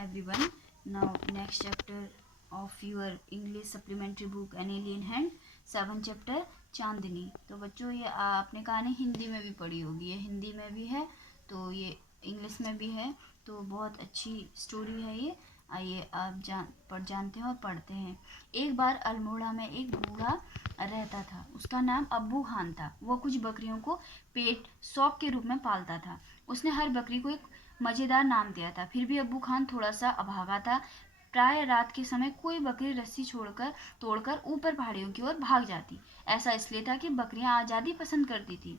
everyone. Now next chapter of your English supplementary book An Alien Hand, 7th chapter चांदनी। तो बच्चों ये आपने कहानी हिंदी में भी पढ़ी होगी, ये हिंदी में भी है तो ये इंग्लिश में भी है, तो बहुत अच्छी स्टोरी है ये। आइए आप जानते हैं और पढ़ते हैं। एक बार अल्मोड़ा में एक बूढ़ा रहता था, उसका नाम अब्बू खान था। वो कुछ बकरियों को पेट शौक के रूप में पालता था। उसने हर बकरी को एक मज़ेदार नाम दिया था। फिर भी अब्बू खान थोड़ा सा अभागा था। प्राय रात के समय कोई बकरी रस्सी तोड़कर ऊपर पहाड़ियों की ओर भाग जाती। ऐसा इसलिए था कि बकरियां आज़ादी पसंद करती थी।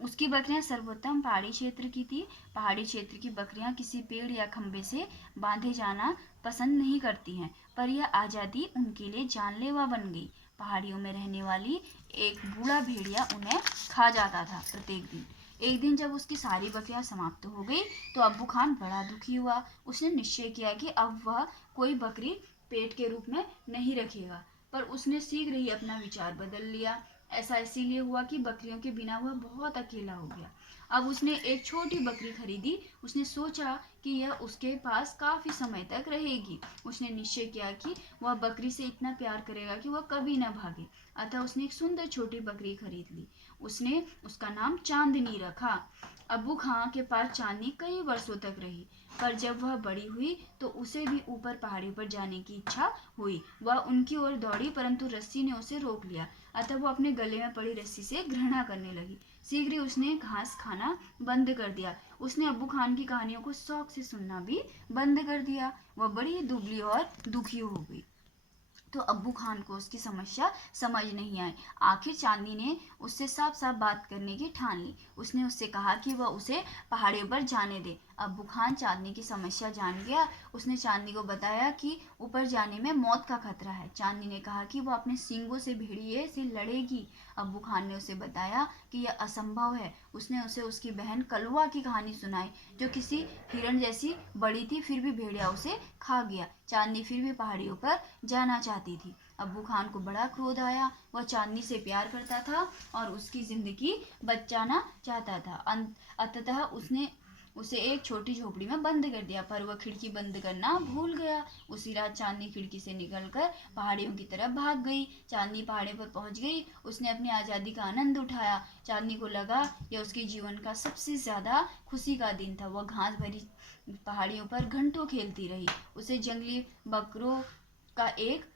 उसकी बकरियां सर्वोत्तम पहाड़ी क्षेत्र की थी। पहाड़ी क्षेत्र की बकरियां किसी पेड़ या खंबे से बांधे जाना पसंद नहीं करती हैं, पर यह आज़ादी उनके लिए जानलेवा बन गई। पहाड़ियों में रहने वाली एक बूढ़ा भेड़िया उन्हें खा जाता था प्रत्येक दिन। एक दिन जब उसकी सारी बकरियां समाप्त हो गई तो अब्बू खान बड़ा दुखी हुआ। उसने निश्चय किया कि अब वह कोई बकरी पेट के रूप में नहीं रखेगा, पर उसने शीघ्र ही अपना विचार बदल लिया। ऐसा इसीलिए हुआ कि बकरियों के बिना वह बहुत अकेला हो गया। अब उसने एक छोटी बकरी खरीदी। उसने सोचा कि यह उसके पास काफी समय तक रहेगी। उसने निश्चय किया कि वह बकरी से इतना प्यार करेगा कि वह कभी न भागे। अतः उसने एक सुंदर छोटी बकरी खरीद ली। उसने उसका नाम चांदनी रखा। अब्बू खां के पास चांदनी कई वर्षों तक रही, पर जब वह बड़ी हुई तो उसे भी ऊपर पहाड़ी पर जाने की इच्छा हुई। वह उनकी ओर दौड़ी, परंतु रस्सी ने उसे रोक लिया। अतः वो अपने गले में पड़ी रस्सी से घृणा करने लगी। शीघ्र ही उसने घास खाना बंद कर दिया। उसने अब्बू खान की कहानियों को शौक से सुनना भी बंद कर दिया। वह बड़ी दुबली और दुखी हो गई। तो अब्बू खान को उसकी समस्या समझ नहीं आई। आखिर चांदनी ने उससे साफ साफ बात करने की ठान ली। उसने उससे कहा कि वह उसे पहाड़ियों पर जाने दे। अब्बू खान चांदनी की समस्या जान गया। उसने चांदनी को बताया कि ऊपर जाने में मौत का खतरा है। चांदनी ने कहा कि वह अपने सींगों से भेड़िए से लड़ेगी। अब्बू खान ने उसे बताया कि यह असंभव है। उसने उसे उसकी बहन कलवा की कहानी सुनाई, जो किसी हिरण जैसी बड़ी थी, फिर भी भेड़िया उसे खा गया। चांदनी फिर भी पहाड़ियों पर जाना चाहती थी। अब्बू खान को बड़ा क्रोध आया। वह चांदनी से प्यार करता था और उसकी जिंदगी बचाना चाहता था। अंततः उसने उसे एक छोटी झोपड़ी में बंद कर दिया, पर वह खिड़की बंद करना भूल गया। उसी रात चांदनी खिड़की से निकलकर पहाड़ियों की तरफ भाग गई। चांदनी पहाड़ियों पर पहुंच गई। उसने अपनी आज़ादी का आनंद उठाया। चांदनी को लगा यह उसके जीवन का सबसे ज्यादा खुशी का दिन था। वह घास भरी पहाड़ियों पर घंटों खेलती रही। उसे जंगली बकरों का एक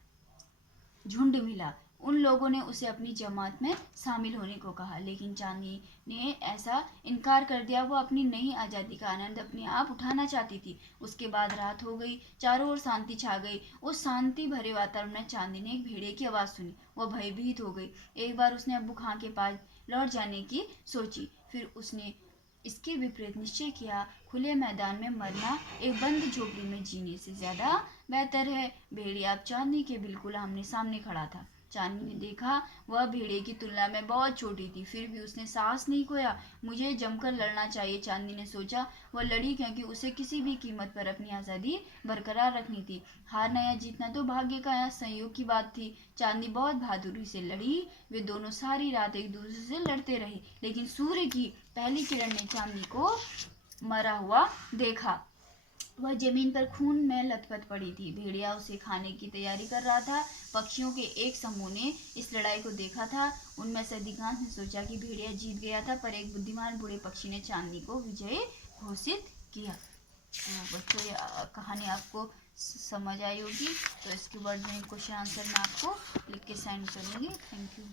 झुंड मिला। उन लोगों ने उसे अपनी जमात में शामिल होने को कहा, लेकिन चांदनी ने ऐसा इनकार कर दिया। वो अपनी नई आज़ादी का आनंद अपने आप उठाना चाहती थी। उसके बाद रात हो गई। चारों ओर शांति छा गई। उस शांति भरे वातावरण में चांदनी ने एक भेड़िए की आवाज़ सुनी। वह भयभीत हो गई। एक बार उसने अब्बू खां के पास लौट जाने की सोची, फिर उसने इसके विपरीत निश्चय किया। खुले मैदान में मरना एक बंद झोपड़ी में जीने से ज्यादा बेहतर है। भेड़िया अब चांदनी के बिल्कुल आमने सामने खड़ा था। चांदनी ने देखा वह भेड़िए की तुलना में बहुत छोटी थी, फिर भी उसने साहस नहीं खोया। मुझे जमकर लड़ना चाहिए, चांदनी ने सोचा। वह लड़ी क्योंकि उसे किसी भी कीमत पर अपनी आज़ादी बरकरार रखनी थी। हारना या जीतना तो भाग्य का या संयोग की बात थी। चांदनी बहुत बहादुरी से लड़ी। वे दोनों सारी रात एक दूसरे से लड़ते रहे, लेकिन सूर्य की पहली किरण ने चांदनी को मरा हुआ देखा। वह जमीन पर खून में लथपथ पड़ी थी। भेड़िया उसे खाने की तैयारी कर रहा था। पक्षियों के एक समूह ने इस लड़ाई को देखा था। उनमें से अधिकांश ने सोचा कि भेड़िया जीत गया था, पर एक बुद्धिमान बूढ़े पक्षी ने चांदनी को विजयी घोषित किया। तो बच्चों ये कहानी आपको समझ आई होगी। तो इसके बाद में क्वेश्चन आंसर मैं आपको लिख के सेंड करूँगी। Thank you.